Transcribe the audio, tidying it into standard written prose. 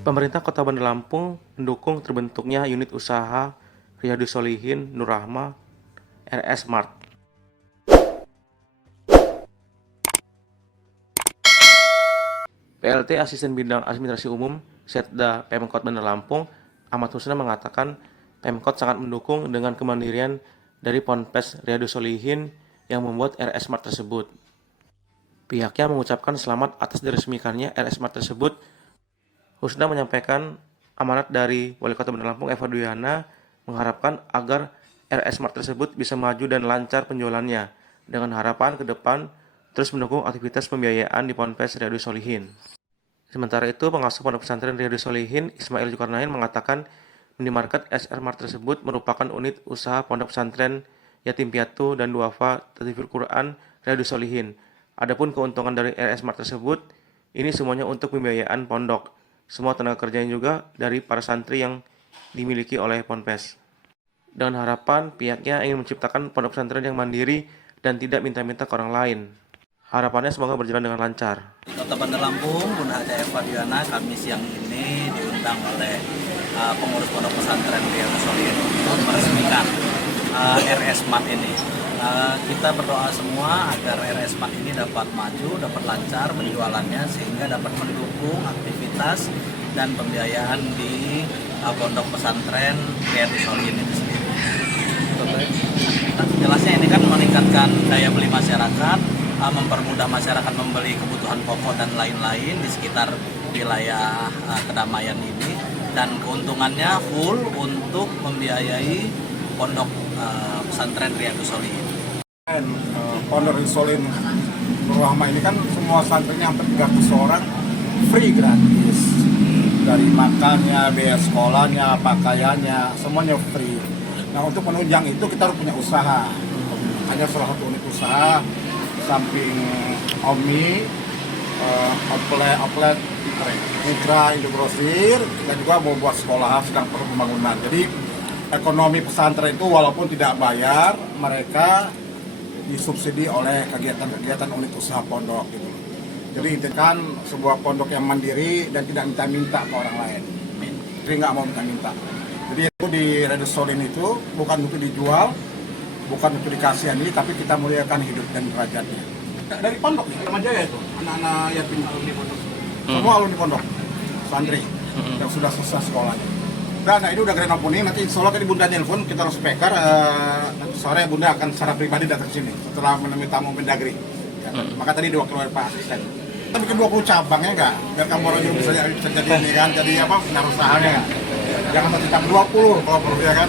Pemerintah Kota Bandar Lampung mendukung terbentuknya unit usaha Riyadus Sholihin Nur Rahmah RS Mart. PLT Asisten Bidang Administrasi Umum Setda Pemkot Bandar Lampung Ahmad Husna mengatakan Pemkot sangat mendukung dengan kemandirian dari Ponpes Riyadus Sholihin yang membuat RS Mart tersebut. Pihaknya mengucapkan selamat atas diresmikannya RS Mart tersebut. Husna menyampaikan amanat dari Wali Kota Bandar Lampung Eva Duyana mengharapkan agar RS Mart tersebut bisa maju dan lancar penjualannya dengan harapan ke depan terus mendukung aktivitas pembiayaan di Ponpes Riyadus Sholihin. Sementara itu, pengasuh Pondok Pesantren Riyadus Sholihin Ismail Zulkarnain mengatakan minimarket SR Mart tersebut merupakan unit usaha Pondok Pesantren Yatim Piatu dan Duafa Tadhiful Quran Riyadus Sholihin. Adapun keuntungan dari RS Mart tersebut, ini semuanya untuk pembiayaan pondok. Semua tenaga kerjanya juga dari para santri yang dimiliki oleh Ponpes. Dengan harapan pihaknya ingin menciptakan pondok pesantren yang mandiri dan tidak minta-minta ke orang lain. Harapannya semoga berjalan dengan lancar. Kota Bandar Lampung, Bunda Haja Eva Duyana, kami siang ini diundang oleh pengurus pondok pesantren Riyadus Sholihin untuk meresmikan RS Mart ini. Kita berdoa semua agar RS Mart ini dapat maju, dapat lancar penjualannya sehingga dapat mendukung aktivitas dan pembiayaan di pondok pesantren Riyadus Sholihin itu sendiri. Jelasnya ini kan meningkatkan daya beli masyarakat, mempermudah masyarakat membeli kebutuhan pokok dan lain-lain di sekitar wilayah kedamaian ini, dan keuntungannya full untuk membiayai pondok pesantren Riyadus Sholihin. Pondok Riyadus Sholihin Nur Rahmah ini kan semua santrinya hampir 300 orang free gratis, dari makannya, biaya sekolahnya, pakaiannya, semuanya free. Nah, untuk menunjang itu kita harus punya usaha. Hanya salah satu unit usaha samping Omni, outlet, Mitra, Indogrosir, dan juga mau buat sekolah sedang perlu pembangunan. Jadi ekonomi pesantren itu walaupun tidak bayar, mereka disubsidi oleh kegiatan-kegiatan unit usaha pondok gitu. Jadi intikan sebuah pondok yang mandiri dan tidak minta-minta ke orang lain. Jadi nggak mau minta-minta. Jadi itu di Riyadus Sholihin itu bukan untuk dijual, bukan untuk dikasihani, tapi kita muliakan hidup dan derajatnya. Dari pondok, sama Jaya itu, anak-anak yatim alumni pondok. Semua alumni pondok, santri yang sudah selesai sekolahnya. Nah ini udah grand opening, nanti insya Allah tadi Bunda nelpon, kita harus speaker, nanti sore Bunda akan secara pribadi datang ke sini setelah menemui tamu Mendagri. Ya, maka tadi diwakili Pak Asisten. Kita bikin 20 cabang ya enggak? Biar kamu orang juga bisa jadi ini kan, jadi apa, punya usahanya. Jangan sampai 20 kalau perlu ya kan.